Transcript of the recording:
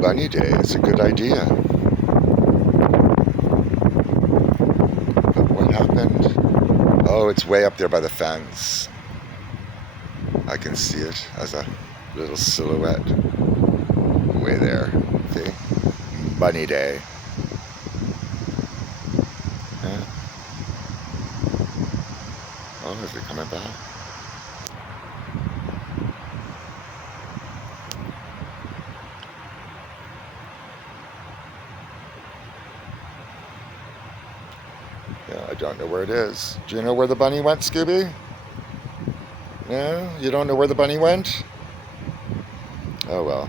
Bunny Day is a good idea. But what happened? Oh, it's way up there by the fence. I can see it as a little silhouette way there. See? Bunny Day. Yeah. Oh, is it coming back? Yeah, I don't know where it is. Do you know where the bunny went, Scooby? No? You don't know where the bunny went? Oh well.